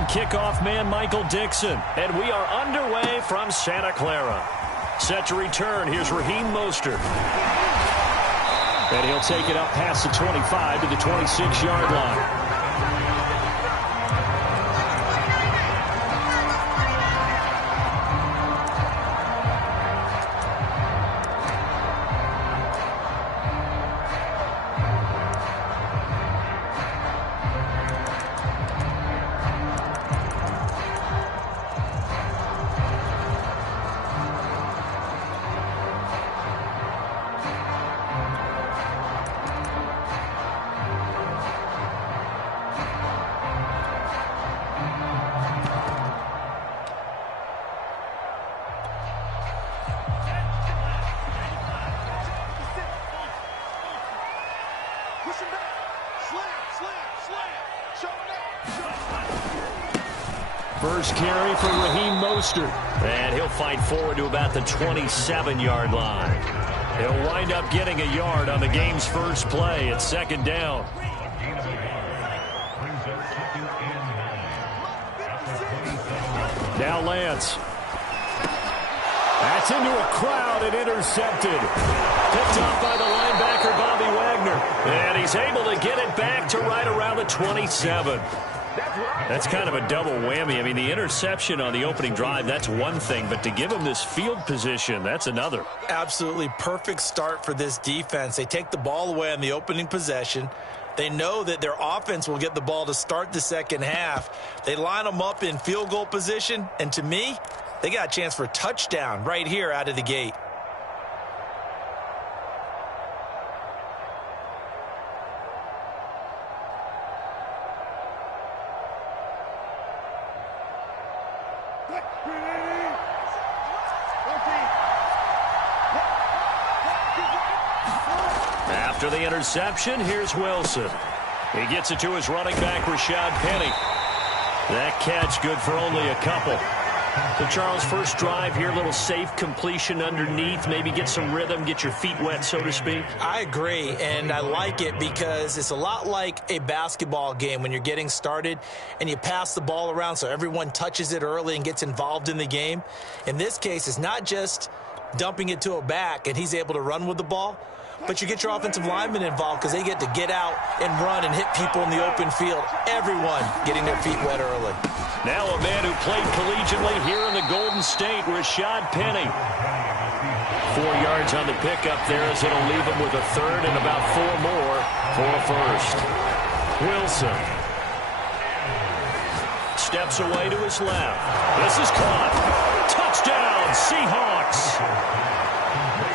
and kickoff man Michael Dixon. And we are underway from Santa Clara. Set to return, here's Raheem Mostert. And he'll take it up past the 25 to the 26-yard line. First carry for Raheem Mostert. And he'll fight forward to about the 27-yard line. He'll wind up getting a yard on the game's first play. It's second down. Now Lance. That's into a crowd and intercepted. Picked up by the linebacker, Bobby Wagner. And he's able to get it back to right around the 27. That's kind of a double whammy. I mean, the interception on the opening drive, that's one thing. But to give him this field position, that's another. Absolutely perfect start for this defense. They take the ball away on the opening possession. They know that their offense will get the ball to start the second half. They line them up in field goal position. And to me, they got a chance for a touchdown right here out of the gate. After the interception, here's Wilson. He gets it to his running back, Rashad Penny. That catch good for only a couple. So, Charles, first drive here, a little safe completion underneath. Maybe get some rhythm, get your feet wet, so to speak. I agree, and I like it because it's a lot like a basketball game when you're getting started and you pass the ball around so everyone touches it early and gets involved in the game. In this case, it's not just dumping it to a back and he's able to run with the ball, but you get your offensive linemen involved because they get to get out and run and hit people in the open field. Everyone getting their feet wet early. Now a man who played collegiately here in the Golden State, Rashad Penny. 4 yards on the pickup there as it'll leave him with a third and about 4 more for a first. Wilson. Steps away to his left. This is caught. Touchdown, Seahawks.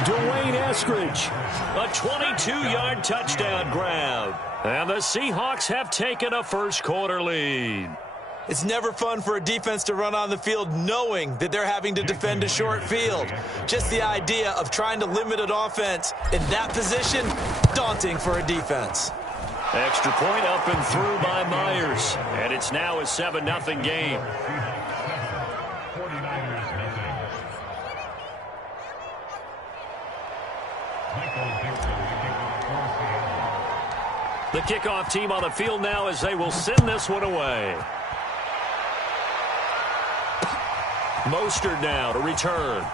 Dwayne Eskridge, a 22-yard touchdown grab. And the Seahawks have taken a first-quarter lead. It's never fun for a defense to run on the field knowing that they're having to defend a short field. Just the idea of trying to limit an offense in that position, daunting for a defense. Extra point up and through by Myers. And it's now a 7-0 game. The kickoff team on the field now as they will send this one away. Mostert now to return.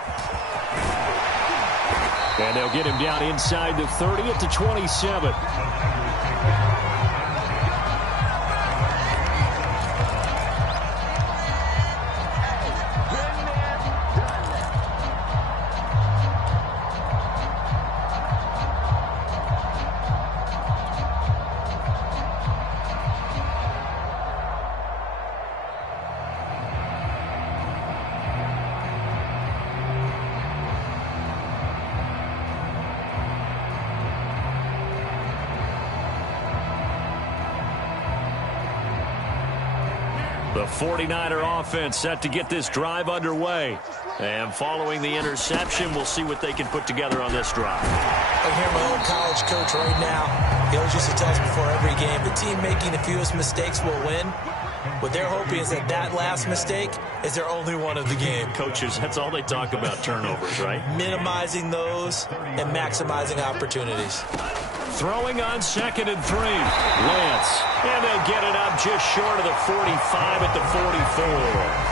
And they'll get him down inside the 30 at the 27. The 49er offense set to get this drive underway. And following the interception, we'll see what they can put together on this drive. I hear my old college coach right now. He always used to tell us before every game, the team making the fewest mistakes will win. What they're hoping is that that last mistake is their only one of the game. Coaches, that's all they talk about, turnovers, right? Minimizing those and maximizing opportunities. Throwing on 2nd and 3. Lance. And they'll get it up just short of the 45 at the 44.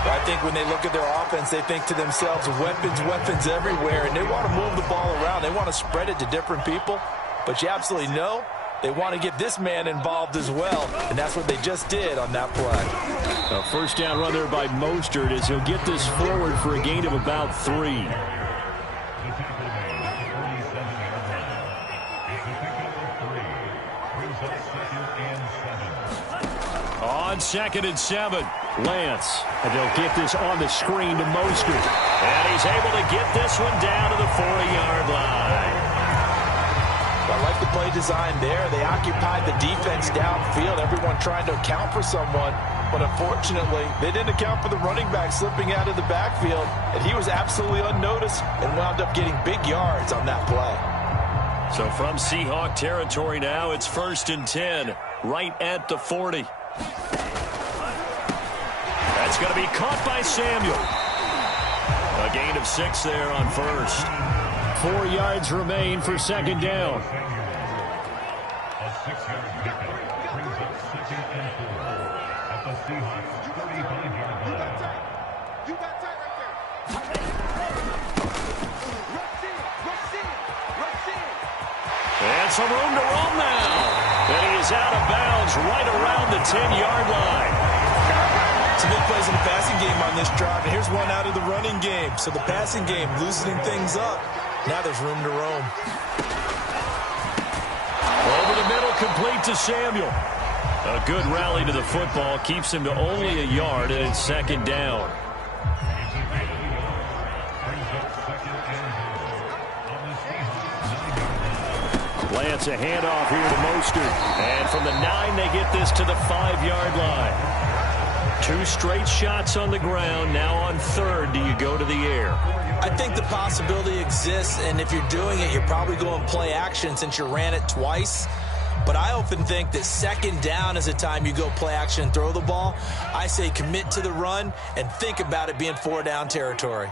I think when they look at their offense, they think to themselves, weapons everywhere, and they want to move the ball around. They want to spread it to different people, but you absolutely know they want to get this man involved as well, and that's what they just did on that play. A first down run there by Mostert as he'll get this forward for a gain of about 3. On 2nd and 7, Lance. And they'll get this on the screen to Mostert. And he's able to get this one down to the 40-yard line. I like the play design there. They occupied the defense downfield, everyone trying to account for someone. But unfortunately, they didn't account for the running back slipping out of the backfield. And he was absolutely unnoticed and wound up getting big yards on that play. So from Seahawk territory now, it's 1st and 10, right at the 40. That's going to be caught by Samuel. A gain of 6 there on 1st. 4 yards remain for 2nd down. A 6-yard pickup brings up 2nd and 4 at the Seahawks 35-yard line. You got tight right there. Rush in. And some room to roam now. And he is out of bounds right around the 10-yard line. Some big plays in the passing game on this drive, and here's one out of the running game. So the passing game loosening things up. Now there's room to roam. Over the middle, complete to Samuel. A good rally to the football keeps him to only a yard, and it's 2nd down. Lance, a handoff here to Mostert. And from the 9, they get this to the 5-yard line. 2 straight shots on the ground. Now on 3rd, do you go to the air? I think the possibility exists, and if you're doing it, you're probably going play action since you ran it twice. But I often think that 2nd down is the time you go play action and throw the ball. I say commit to the run and think about it being 4-down territory.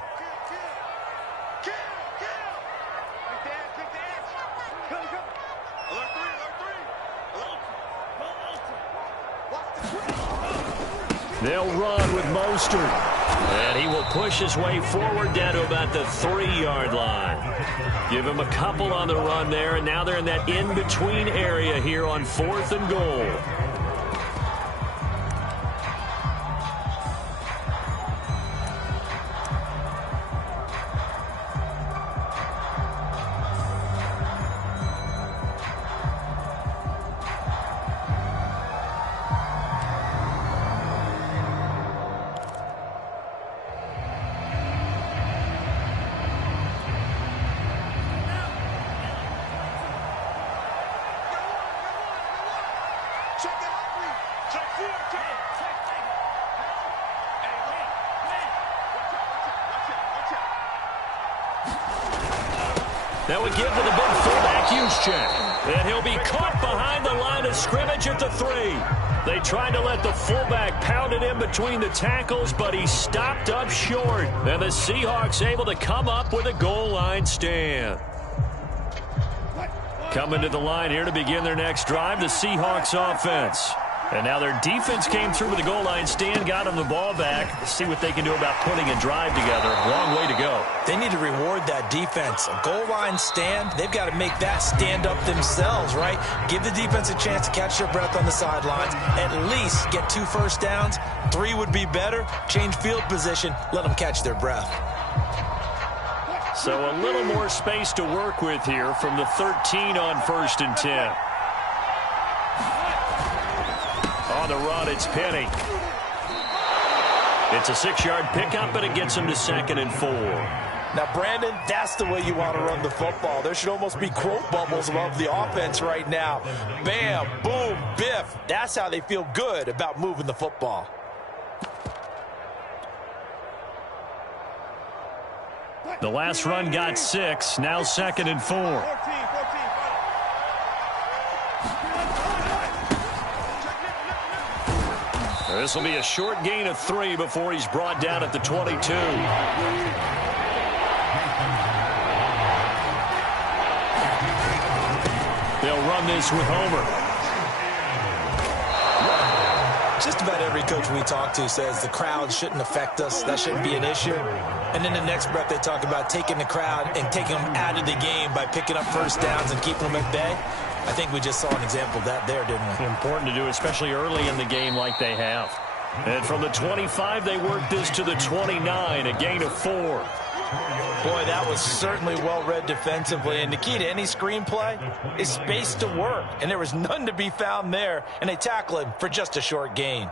They'll run with Mostert. And he will push his way forward down to about the 3-yard line. Give him a couple on the run there, and now they're in that in-between area here on 4th and goal. That would give to the big fullback Juszczyk. And he'll be caught behind the line of scrimmage at the 3. They tried to let the fullback pound it in between the tackles, but he stopped up short. And the Seahawks able to come up with a goal line stand. Coming to the line here to begin their next drive, the Seahawks offense. And now their defense came through with a goal line stand, got them the ball back. Let's see what they can do about putting a drive together. Long way to go. They need to reward that defense. A goal line stand, they've got to make that stand up themselves, right? Give the defense a chance to catch their breath on the sidelines. At least get 2 first downs. 3 would be better. Change field position. Let them catch their breath. So a little more space to work with here from the 13 on 1st and 10. On the run, it's Penny. It's a 6-yard pickup, but it gets him to 2nd and 4. Now, Brandon, that's the way you want to run the football. There should almost be quote bubbles above the offense right now. Bam, boom, biff. That's how they feel good about moving the football. The last run got 6. Now 2nd and 4. This will be a short gain of 3 before he's brought down at the 22. They'll run this with Homer. Just about every coach we talk to says the crowd shouldn't affect us. That shouldn't be an issue. And in the next breath, they talk about taking the crowd and taking them out of the game by picking up first downs and keeping them at bay. I think we just saw an example of that there, didn't we? Important to do, especially early in the game like they have. And from the 25, they work this to the 29, a gain of 4. Boy, that was certainly well-read defensively. And the key to any screenplay is space to work. And there was none to be found there. And they tackle him for just a short gain.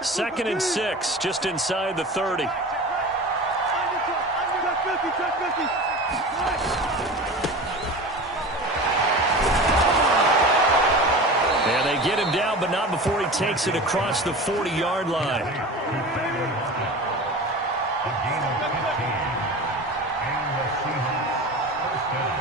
Second and 6, just inside the 30. And they get him down, but not before he takes it across the 40-yard line. A gain of 15. And the Seahawks first down.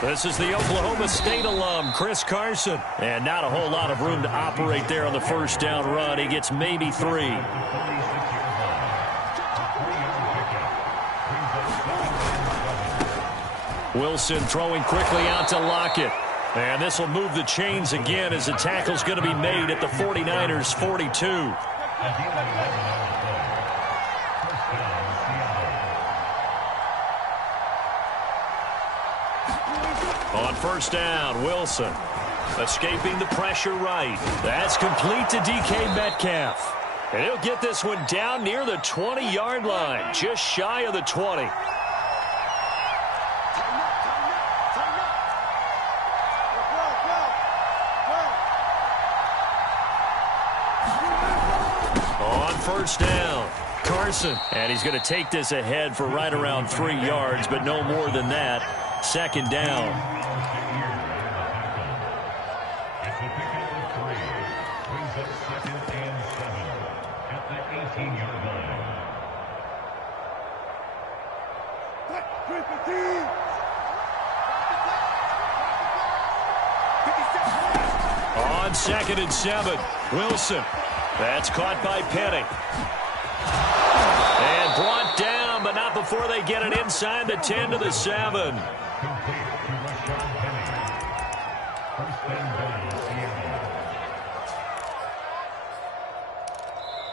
This is the Oklahoma State alum, Chris Carson. And not a whole lot of room to operate there on the first down run. He gets maybe 3. Wilson throwing quickly out to Lockett. And this will move the chains again as the tackle's going to be made at the 49ers' 42. On first down, Wilson escaping the pressure right. That's complete to DK Metcalf. And he'll get this one down near the 20-yard line, just shy of the 20. On first down, Carson. And he's going to take this ahead for right around 3 yards, but no more than that. Second down. It's a pickup of 3. Brings up second and 7 at the 18-yard line. On second and 7, Wilson. That's caught by Penny. And brought down, but not before they get it inside the 10 to the 7. Complete to Rashad Penny. First and goal, Seattle.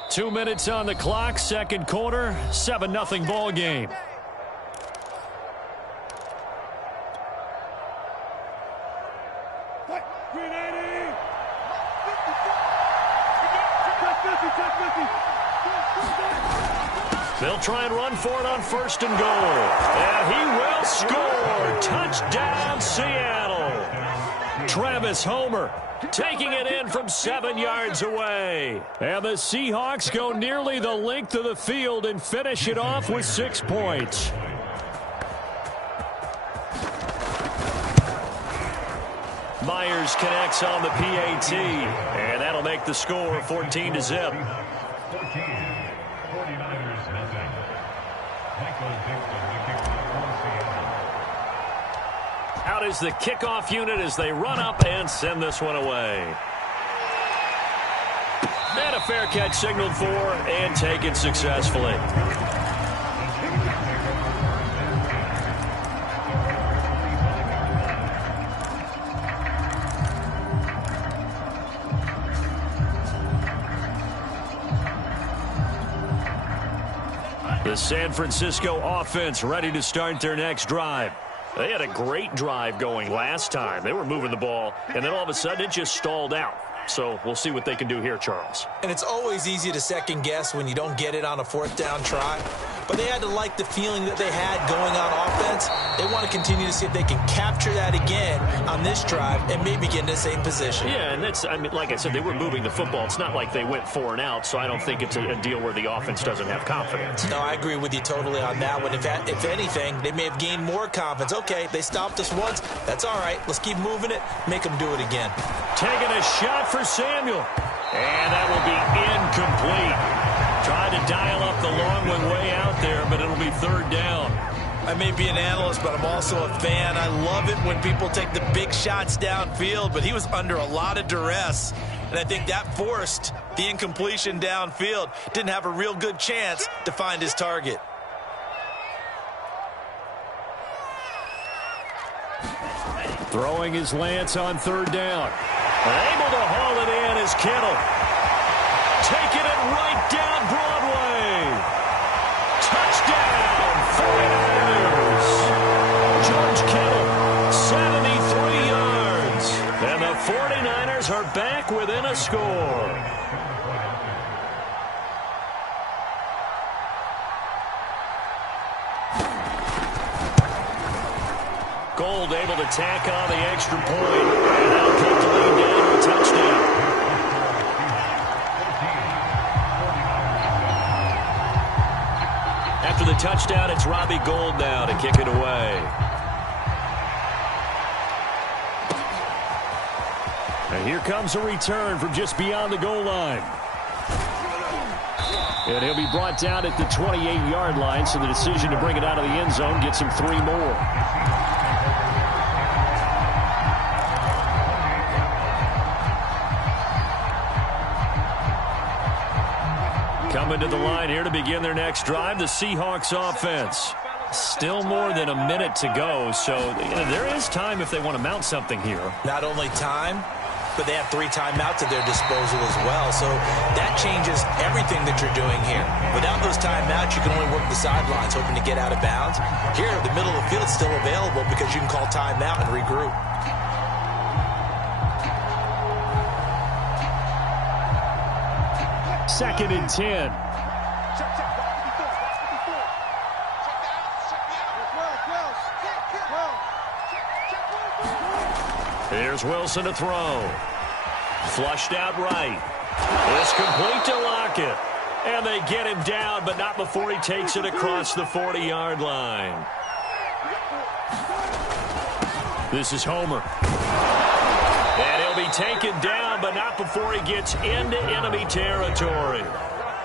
2 minutes on the clock, second quarter, 7-0 ball game. They'll try and run for it on first and goal. And he will score. Touchdown, Seattle. Travis Homer taking it in from 7 yards away. And the Seahawks go nearly the length of the field and finish it off with 6 points. Myers connects on the PAT. And that'll make the score 14-0. 14. 49ers nothing. Michael Dixon, the kickoff for Seattle. Out is the kickoff unit as they run up and send this one away. And a fair catch signaled for and taken successfully. The San Francisco offense ready to start their next drive. They had a great drive going last time. They were moving the ball, and then all of a sudden it just stalled out. So we'll see what they can do here, Charles. And it's always easy to second guess when you don't get it on a fourth down try. But they had to like the feeling that they had going on offense. They want to continue to see if they can capture that again on this drive and maybe get in the same position. Yeah, and that's, I mean, like I said, they were moving the football. It's not like they went 4 and out, so I don't think it's a deal where the offense doesn't have confidence. No, I agree with you totally on that one. If anything, they may have gained more confidence. Okay, they stopped us once. That's all right. Let's keep moving it. Make them do it again. Taking a shot for Samuel. And that will be incomplete. Tried to dial up the long one way out there, but it'll be third down. I may be an analyst, but I'm also a fan. I love it when people take the big shots downfield, but he was under a lot of duress, and I think that forced the incompletion downfield. Didn't have a real good chance to find his target. Throwing his Lance on third down. Able to haul it in is Kittle. Taking it right down Broadway. Touchdown, 49ers. George Kittle, 73 yards. And the 49ers are back within a score. Gold able to tack on the extra point. And that'll put the lead down to a touchdown. After the touchdown, it's Robbie Gould now to kick it away. And here comes a return from just beyond the goal line. And he'll be brought down at the 28-yard line, so the decision to bring it out of the end zone gets him 3 more. Coming to the line here to begin their next drive, the Seahawks offense. Still more than a minute to go, so there is time if they want to mount something here. Not only time, but they have 3 timeouts at their disposal as well, so that changes everything that you're doing here. Without those timeouts, you can only work the sidelines, hoping to get out of bounds. Here, the middle of the field is still available because you can call timeout and regroup. Second and 10. Here's Wilson to throw. Flushed out right. It's complete to Lockett. And they get him down, but not before he takes it across the 40-yard line. This is Homer. And he'll be taken down, but not before he gets into enemy territory.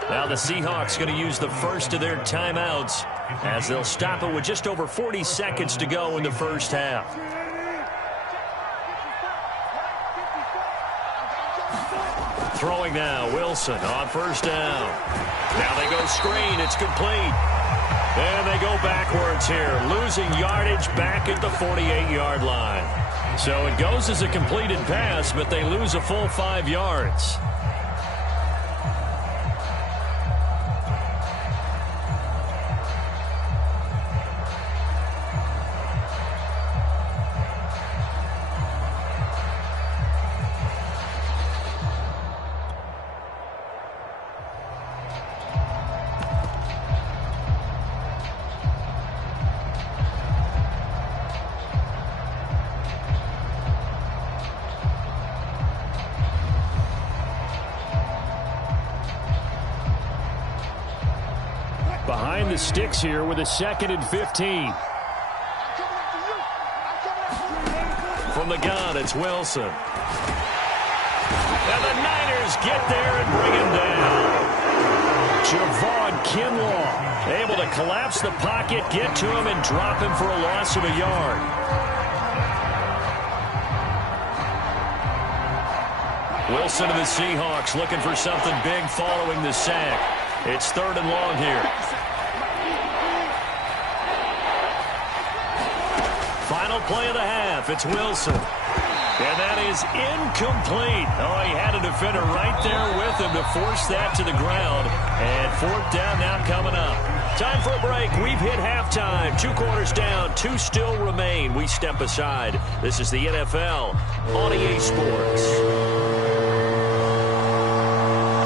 Now the Seahawks going to use the first of their timeouts as they'll stop it with just over 40 seconds to go in the first half. Throwing now, Wilson on first down. Now they go screen, it's complete. And they go backwards here, losing yardage back at the 48-yard line. So it goes as a completed pass, but they lose a full 5 yards. Behind the sticks here with a 2nd and 15. From the gun, it's Wilson. And the Niners get there and bring him down. Javon Kinlaw able to collapse the pocket, get to him, and drop him for a loss of a yard. Wilson and the Seahawks looking for something big following the sack. It's 3rd and long here. Final play of the half. It's Wilson. And that is incomplete. Oh, he had a defender right there with him to force that to the ground. And 4th down now coming up. Time for a break. We've hit halftime. 2 quarters down. 2 still remain. We step aside. This is the NFL on EA Sports.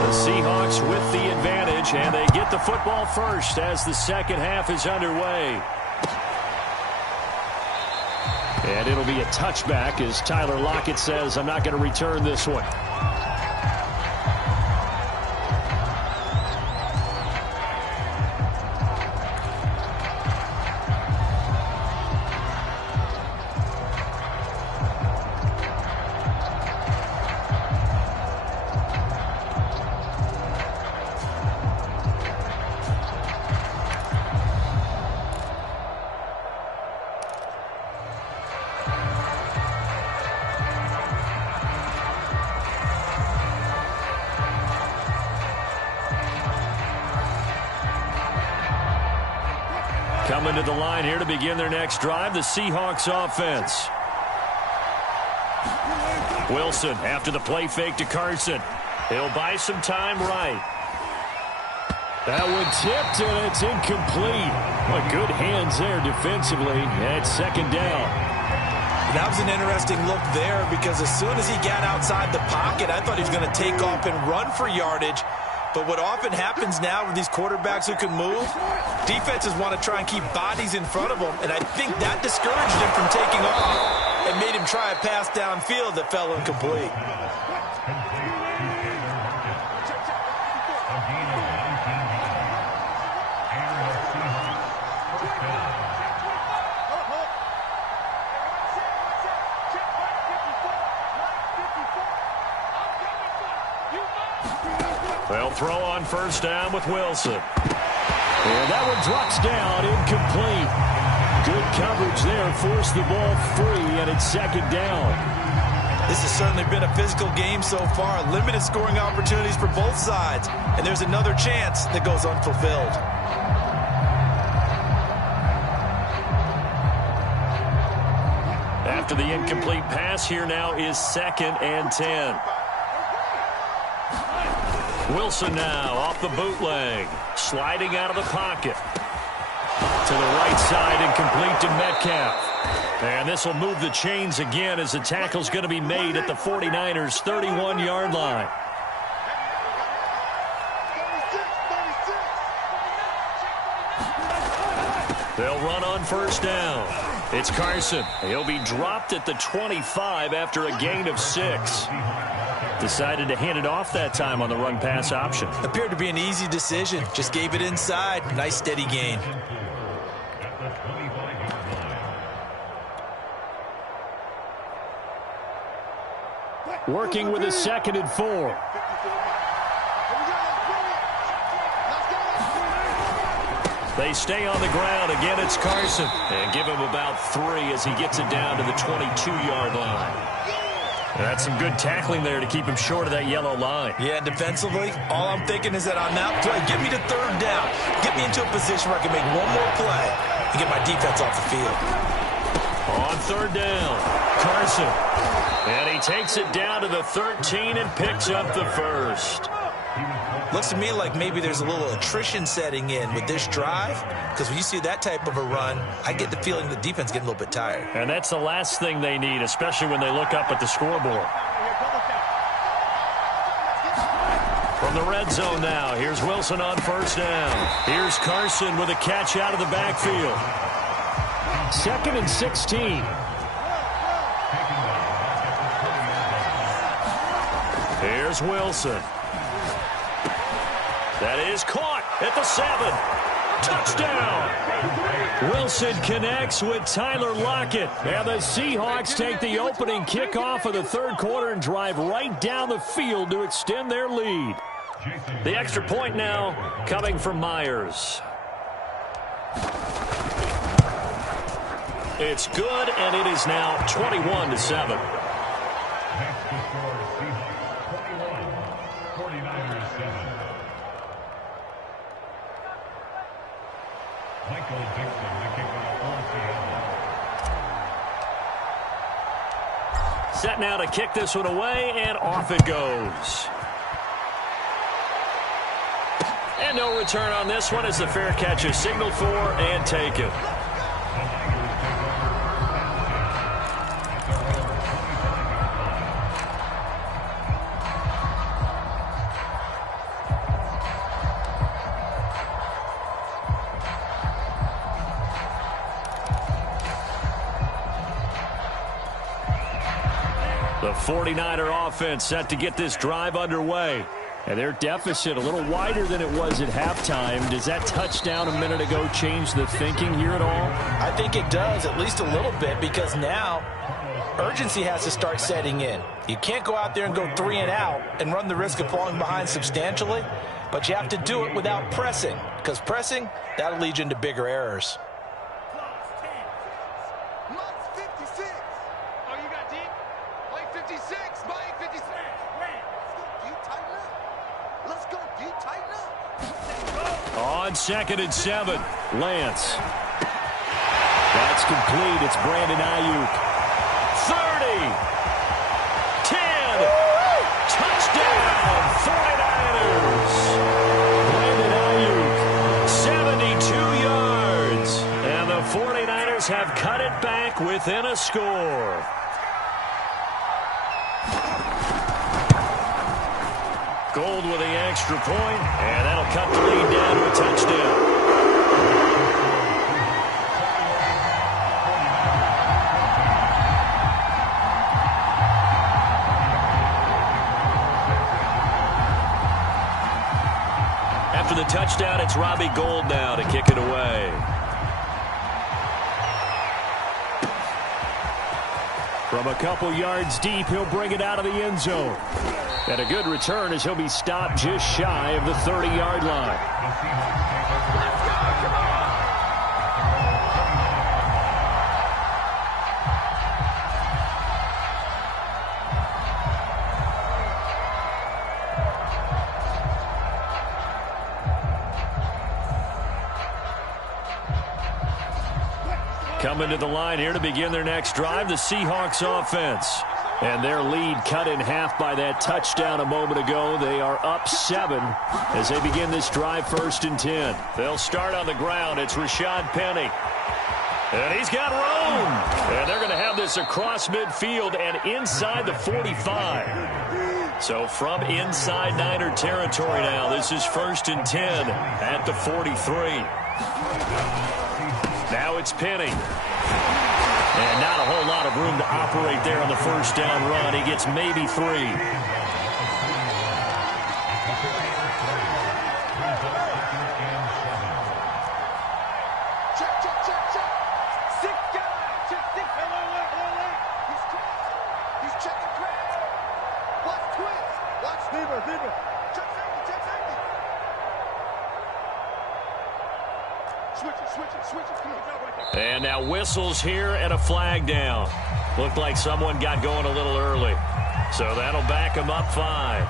The Seahawks with the advantage, and they get the football first as the second half is underway. And it'll be a touchback as Tyler Lockett says, I'm not going to return this one. Coming to the line here to begin their next drive, the Seahawks offense. Wilson after the play fake to Carson. He'll buy some time right. That one tipped, and it's incomplete. But good hands there defensively at second down. That was an interesting look there because as soon as he got outside the pocket, I thought he was going to take off and run for yardage. But what often happens now with these quarterbacks who can move, defenses want to try and keep bodies in front of them, and I think that discouraged him from taking off and made him try a pass downfield that fell incomplete. They'll throw on first down with Wilson. And that one drops down, incomplete. Good coverage there, forced the ball free, and it's second down. This has certainly been a physical game so far. Limited scoring opportunities for both sides. And there's another chance that goes unfulfilled. After the incomplete pass, here now is 2nd and 10. Wilson now off the bootleg, sliding out of the pocket. To the right side and complete to Metcalf. And this will move the chains again as the tackle's going to be made at the 49ers' 31-yard line. They'll run on first down. It's Carson. He'll be dropped at the 25 after a gain of 6. Decided to hand it off that time on the run-pass option. Appeared to be an easy decision. Just gave it inside. Nice steady gain. Working with a 2nd and 4. They stay on the ground. Again, it's Carson. And give him about 3 as he gets it down to the 22-yard line. That's some good tackling there to keep him short of that yellow line. Yeah, defensively, all I'm thinking is that on that play, get me to 3rd down. Get me into a position where I can make one more play and get my defense off the field. On 3rd down, Carson. And he takes it down to the 13 and picks up the 1st. Looks to me like maybe there's a little attrition setting in with this drive, because when you see that type of a run, I get the feeling the defense getting a little bit tired. And that's the last thing they need, especially when they look up at the scoreboard. From the red zone now, here's Wilson on first down. Here's Carson with a catch out of the backfield. 2nd and 16. Here's Wilson. That is caught at the 7. Touchdown! Wilson connects with Tyler Lockett. And the Seahawks take the opening kickoff of the 3rd quarter and drive right down the field to extend their lead. The extra point now coming from Myers. It's good, and it is now 21-7. Set now to kick this one away, and off it goes. And no return on this one as the fair catch is signaled for and taken. The 49er offense set to get this drive underway. And their deficit a little wider than it was at halftime. Does that touchdown a minute ago change the thinking here at all? I think it does, at least a little bit, because now urgency has to start setting in. You can't go out there and go 3 and out and run the risk of falling behind substantially, but you have to do it without pressing, because pressing, that'll lead you into bigger errors. On 2nd and 7, Lance. That's complete. It's Brandon Ayuk. 30. 10. Touchdown, 49ers. Brandon Ayuk, 72 yards. And the 49ers have cut it back within a score. Gold with the extra point, and that'll cut the lead down to a touchdown. After the touchdown, it's Robbie Gould now to kick it away. From a couple yards deep, he'll bring it out of the end zone. And a good return as he'll be stopped just shy of the 30-yard line. Let's go, come on! Coming to the line here to begin their next drive, the Seahawks offense. And their lead cut in half by that touchdown a moment ago. They are up 7 as they begin this drive, 1st and 10. They'll start on the ground. It's Rashad Penny. And he's got room. And they're going to have this across midfield and inside the 45. So from inside Niner territory now, this is 1st and 10 at the 43. Now it's Penny. And not a whole lot of room to operate there on the first down run. He gets maybe 3. Check, check, check, check. 6 guys. Check 6. Wait. He's checking Chris. Watch twist. Watch Beaver. Check safety. Switch it. Come on. And now whistles here and a flag down. Looked like someone got going a little early. So that'll back him up 5.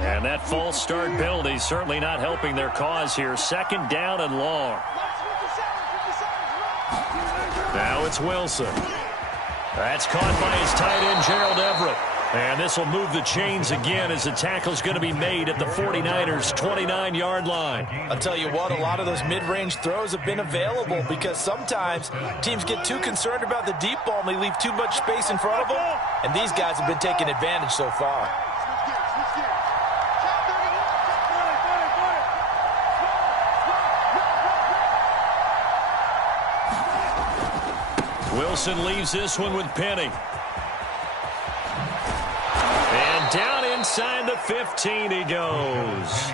And that false start penalty certainly not helping their cause here. 2nd down and long. Now it's Wilson. That's caught by his tight end, Gerald Everett. And this will move the chains again as the tackle's going to be made at the 49ers' 29-yard line. I'll tell you what, a lot of those mid-range throws have been available because sometimes teams get too concerned about the deep ball and they leave too much space in front of them. And these guys have been taking advantage so far. Wilson leaves this one with Penny. And down inside the 15 he goes.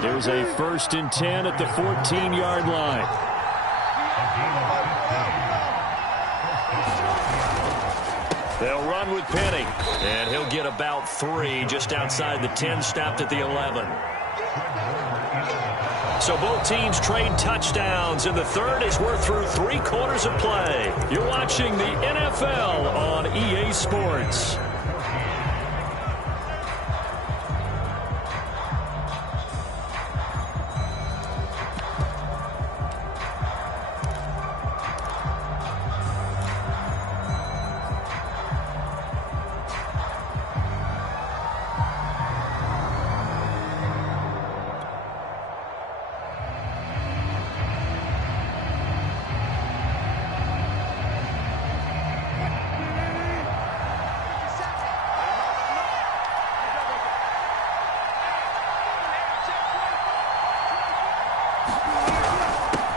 There's a 1st and 10 at the 14-yard line. They'll run with Penny. And he'll get about 3 just outside the 10, stopped at the 11. So both teams trade touchdowns in the third as we're through 3 quarters of play. You're watching the NFL on EA Sports.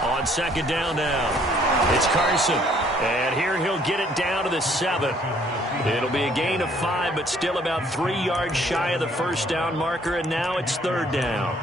On 2nd down now, it's Carson. And here he'll get it down to the 7. It'll be a gain of 5, but still about 3 yards shy of the 1st down marker, and now it's 3rd down.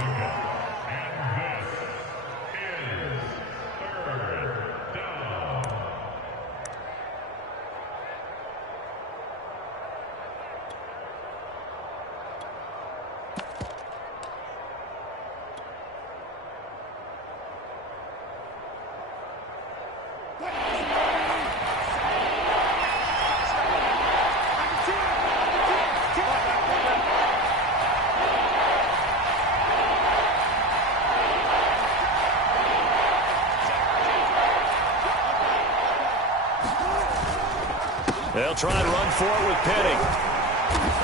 They'll try and run for it with Penny.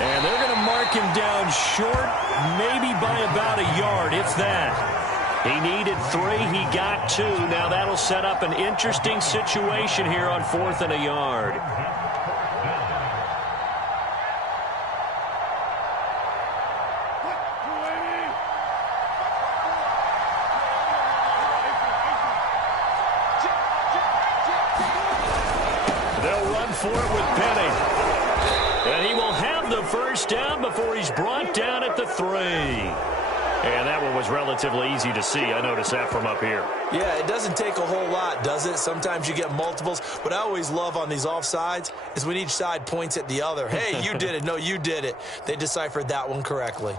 And they're going to mark him down short, maybe by about a yard, if that. He needed 3. He got 2. Now that'll set up an interesting situation here on 4th and a yard. They'll run for it with Penny. And he will have the first down before he's brought down at the 3. And that one was relatively easy to see. I noticed that from up here. Yeah, it doesn't take a whole lot, does it? Sometimes you get multiples. What I always love on these offsides is when each side points at the other. Hey, you did it. No, you did it. They deciphered that one correctly.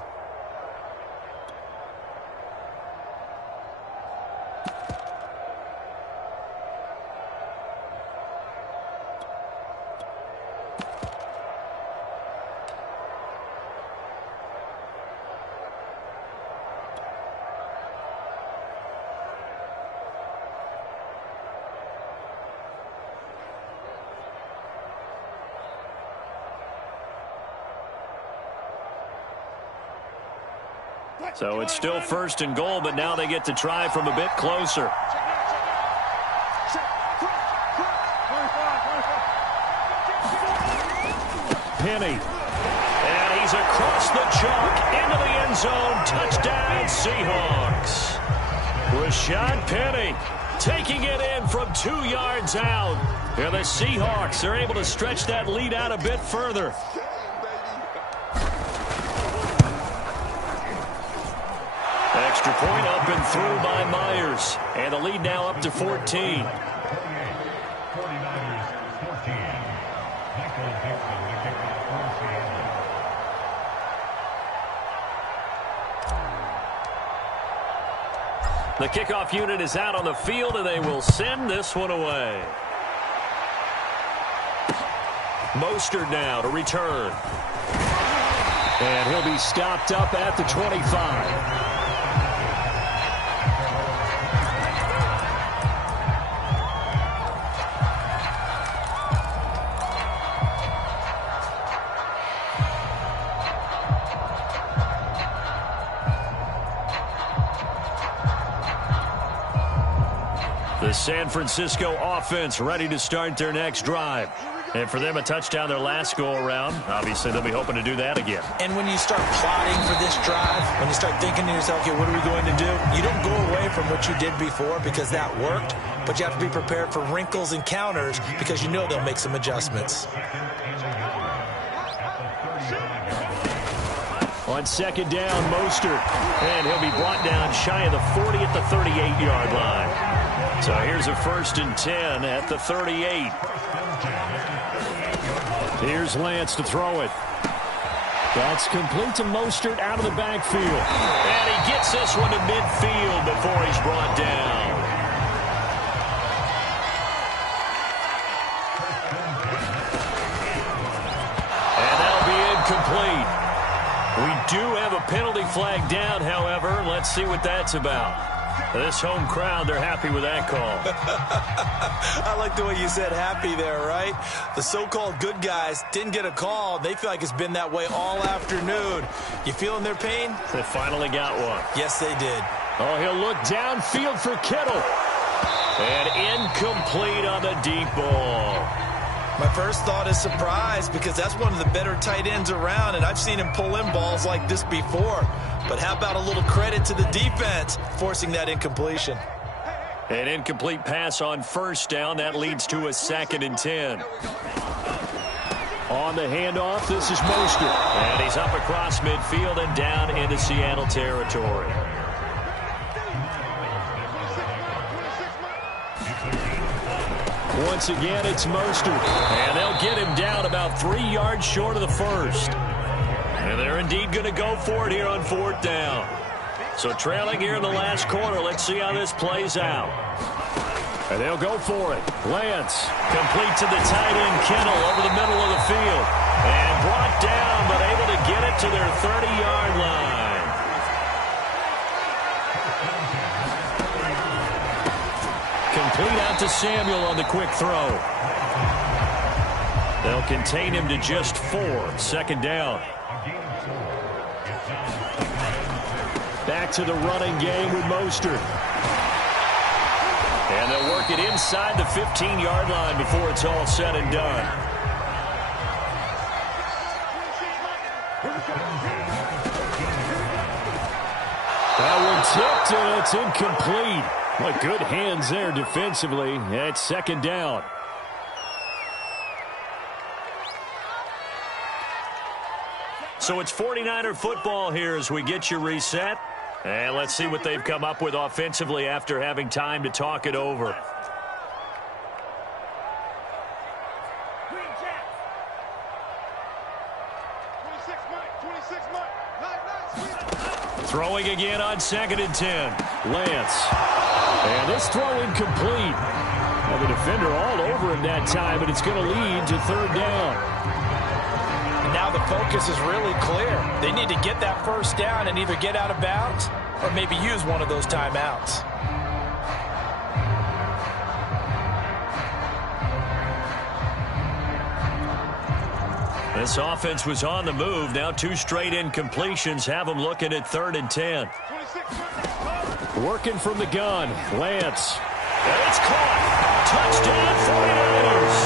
So it's still 1st and goal, but now they get to try from a bit closer. Penny. And he's across the chalk into the end zone. Touchdown, Seahawks. Rashad Penny taking it in from 2 yards out. And the Seahawks are able to stretch that lead out a bit further. Extra point up and through by Myers. And the lead now up to 14. The kickoff unit is out on the field, and they will send this one away. Mostert now to return. And he'll be stopped up at the 25. The San Francisco offense ready to start their next drive. And for them, a touchdown their last go-around. Obviously, they'll be hoping to do that again. And when you start plotting for this drive, when you start thinking to yourself, okay, what are we going to do? You don't go away from what you did before because that worked, but you have to be prepared for wrinkles and counters because you know they'll make some adjustments. On 2nd down, Mostert. And he'll be brought down shy of the 40 at the 38-yard line. So here's a 1st and 10 at the 38. Here's Lance to throw it. That's complete to Mostert out of the backfield. And he gets this one to midfield before he's brought down. And that'll be incomplete. We do have a penalty flag down, however. Let's see what that's about. This home crowd, they're happy with that call. I like the way you said happy there, right? The so-called good guys didn't get a call. They feel like it's been that way all afternoon. You feeling their pain? They finally got one. Yes, they did. Oh, he'll look downfield for Kittle. And incomplete on the deep ball. My first thought is surprise because that's one of the better tight ends around, and I've seen him pull in balls like this before. But how about a little credit to the defense forcing that incompletion? An incomplete pass on 1st down. That leads to a 2nd and 10. On the handoff, this is Mostert. And he's up across midfield and down into Seattle territory. Once again, it's Mostert. And they'll get him down about 3 yards short of the 1st. And they're indeed going to go for it here on 4th down. So trailing here in the last quarter. Let's see how this plays out. And they'll go for it. Lance complete to the tight end, Kittle, over the middle of the field. And brought down, but able to get it to their 30-yard line. Complete out to Samuel on the quick throw. They'll contain him to just 4. 2nd down. Back to the running game with Mostert. And they'll work it inside the 15-yard line before it's all said and done. That one tipped, and it's incomplete. What good hands there defensively. It's 2nd down. So it's 49er football here as we get you reset. And let's see what they've come up with offensively after having time to talk it over. Throwing again on 2nd and 10. Lance. And this throw incomplete. Well, the defender all over him that time, but it's going to lead to 3rd down. And now the focus is really clear. They need to get that 1st down and either get out of bounds or maybe use one of those timeouts. This offense was on the move. Now 2 straight incompletions have them looking at 3rd and 10. Working from the gun. Lance. And it's caught. Touchdown 49ers.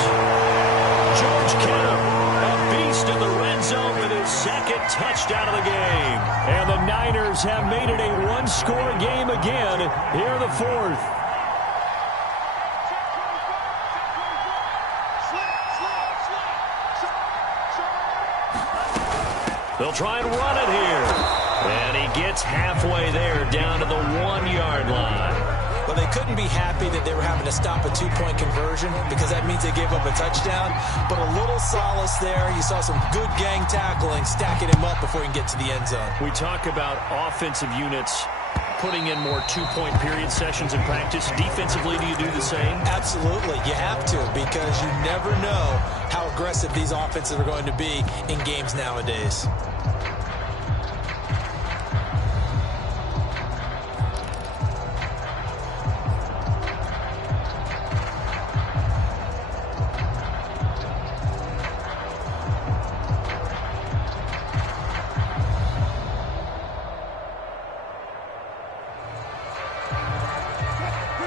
George Kittle, a beast in the red zone with his 2nd touchdown of the game. And the Niners have made it a 1-score game again. Here the 4th. They'll try and run it here. And he gets halfway there down to the 1-yard line. Well, they couldn't be happy that they were having to stop a 2-point conversion because that means they gave up a touchdown. But a little solace there. You saw some good gang tackling, stacking him up before he can get to the end zone. We talk about offensive units putting in more 2-point period sessions in practice. Defensively, do you do the same? Absolutely. You have to because you never know how aggressive these offenses are going to be in games nowadays.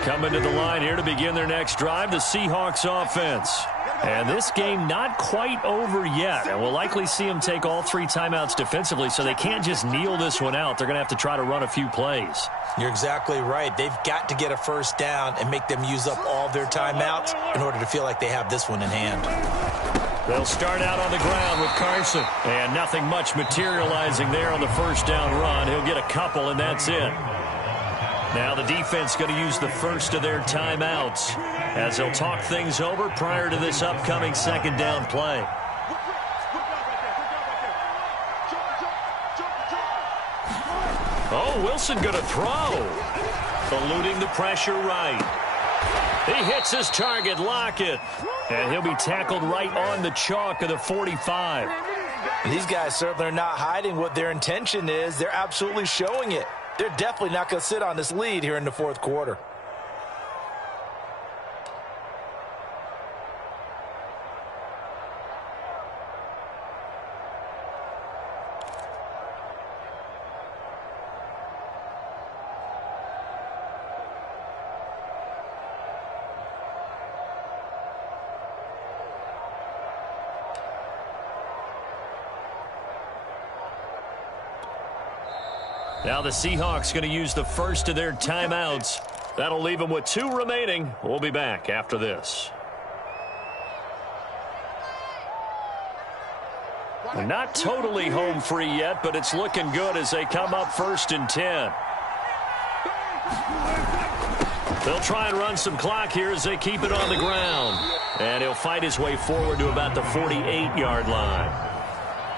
Coming to the line here to begin their next drive, the Seahawks offense. And this game not quite over yet. And we'll likely see them take all 3 timeouts defensively, so they can't just kneel this one out. They're going to have to try to run a few plays. You're exactly right. They've got to get a 1st down and make them use up all their timeouts in order to feel like they have this one in hand. They'll start out on the ground with Carson. And nothing much materializing there on the 1st down run. He'll get a couple, and that's it. Now the defense going to use the 1st of their timeouts as they'll talk things over prior to this upcoming 2nd down play. Oh, Wilson going to throw. Eluding the pressure right. He hits his target, Lockett. And he'll be tackled right on the chalk of the 45. And these guys certainly are not hiding what their intention is. They're absolutely showing it. They're definitely not going to sit on this lead here in the 4th quarter. Now the Seahawks going to use the 1st of their timeouts. That'll leave them with 2 remaining. We'll be back after this. Not totally home free yet, but it's looking good as they come up 1st and 10. They'll try and run some clock here as they keep it on the ground. And he'll fight his way forward to about the 48-yard line.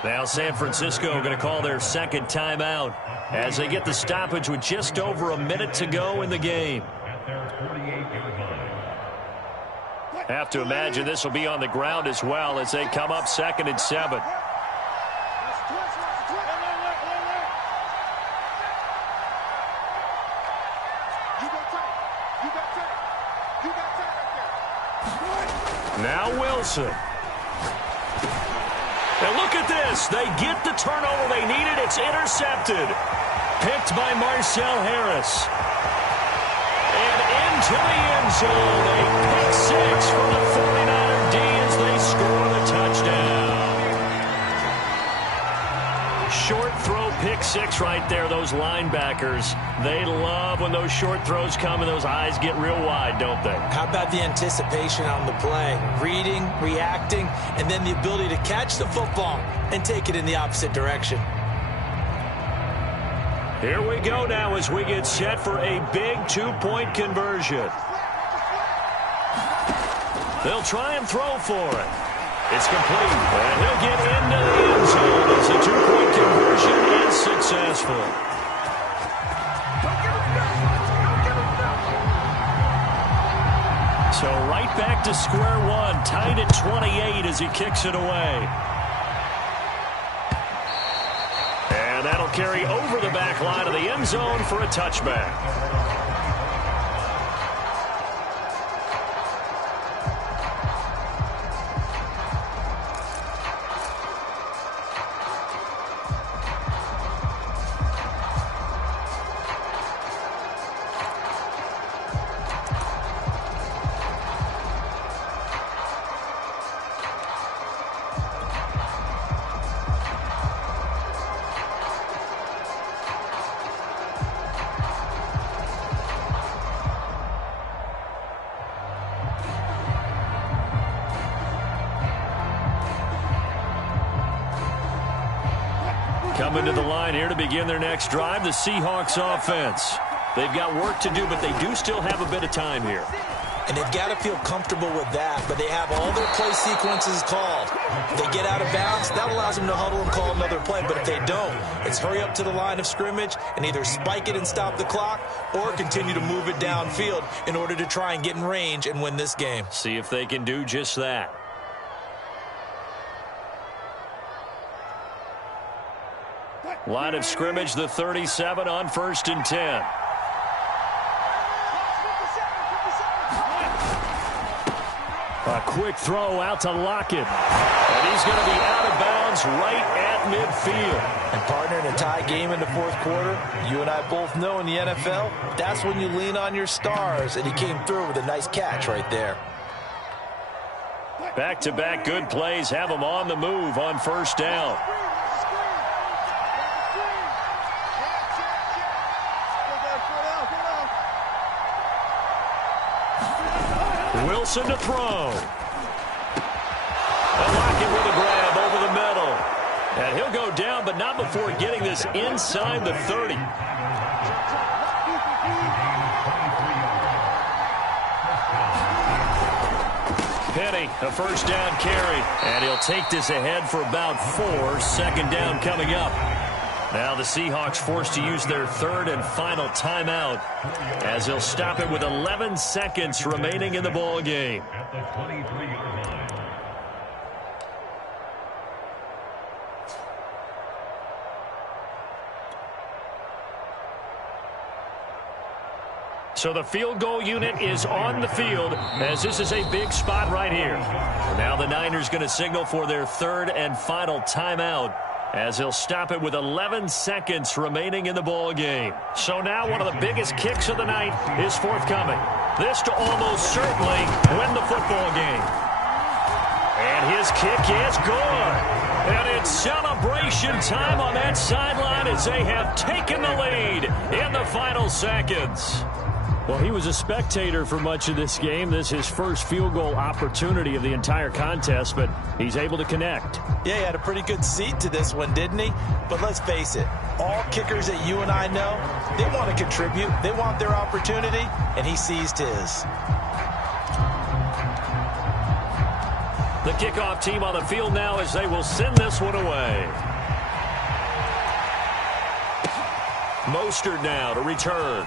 Now San Francisco going to call their 2nd timeout as they get the stoppage with just over a minute to go in the game. Have to imagine this will be on the ground as well as they come up 2nd and 7. Now Wilson. And look at this. They get the turnover they needed. It's intercepted. Picked by Marcel Harris. And into the end zone. A pick six for the 49er D as they score the touchdown. Short throw pick six right there. Those linebackers, they love when those short throws come and those eyes get real wide, don't they? How about the anticipation on the play? Reading, reacting, and then the ability to catch the football and take it in the opposite direction. Here we go now as we get set for a big two-point conversion. They'll try and throw for it. It's complete, and he'll get into the end zone as the two-point conversion is successful. So right back to square one, tied at 28 as he kicks it away. And that'll carry over the back line of the end zone for a touchback. Coming to the line here to begin their next drive, the Seahawks offense. They've got work to do, but they do still have a bit of time here. And they've got to feel comfortable with that, but they have all their play sequences called. If they get out of bounds, that allows them to huddle and call another play, but if they don't, it's hurry up to the line of scrimmage and either spike it and stop the clock or continue to move it downfield in order to try and get in range and win this game. See if they can do just that. Line of scrimmage, the 37 on 1st and 10. A quick throw out to Lockett. And he's going to be out of bounds right at midfield. And partner, in a tie game in the fourth quarter, you and I both know in the NFL, that's when you lean on your stars, and he came through with a nice catch right there. Back-to-back good plays have him on the move on 1st down. Wilson to throw. And Lockett with a grab over the middle. And he'll go down, but not before getting this inside the 30. Penny, a 1st down carry. And he'll take this ahead for about 4. 2nd down coming up. Now the Seahawks forced to use their 3rd and final timeout as they'll stop it with 11 seconds remaining in the ball game. At the 23-yard line. So the field goal unit is on the field as this is a big spot right here. Now the Niners going to signal for their 3rd and final timeout as he'll stop it with 11 seconds remaining in the ball game. So now one of the biggest kicks of the night is forthcoming. This to almost certainly win the football game. And his kick is good. And it's celebration time on that sideline as they have taken the lead in the final seconds. Well, he was a spectator for much of this game. This is his first field goal opportunity of the entire contest, but he's able to connect. Yeah, he had a pretty good seat to this one, didn't he? But let's face it, all kickers that you and I know, they want to contribute. They want their opportunity, and he seized his. The kickoff team on the field now as they will send this one away. Mostert now to return.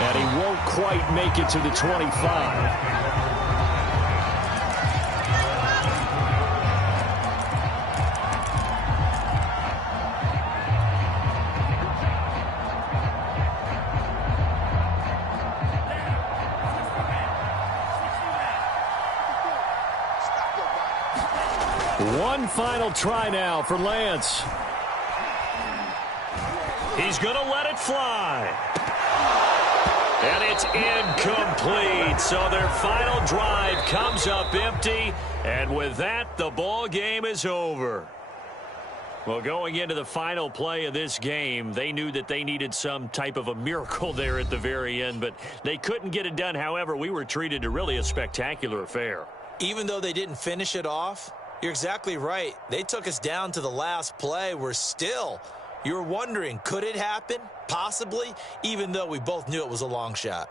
And he won't quite make it to the 25. One final try now for Lance. He's going to let it fly. And it's incomplete. So their final drive comes up empty. And with that, the ball game is over. Well, going into the final play of this game, they knew that they needed some type of a miracle there at the very end, but they couldn't get it done. However, we were treated to really a spectacular affair. Even though they didn't finish it off, you're exactly right. They took us down to the last play. You're wondering, could it happen? Possibly, even though we both knew it was a long shot.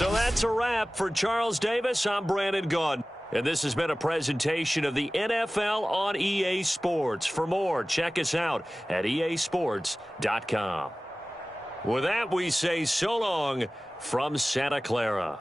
So that's a wrap for Charles Davis. I'm Brandon Gaudin. And this has been a presentation of the NFL on EA Sports. For more, check us out at easports.com. With that, we say so long from Santa Clara.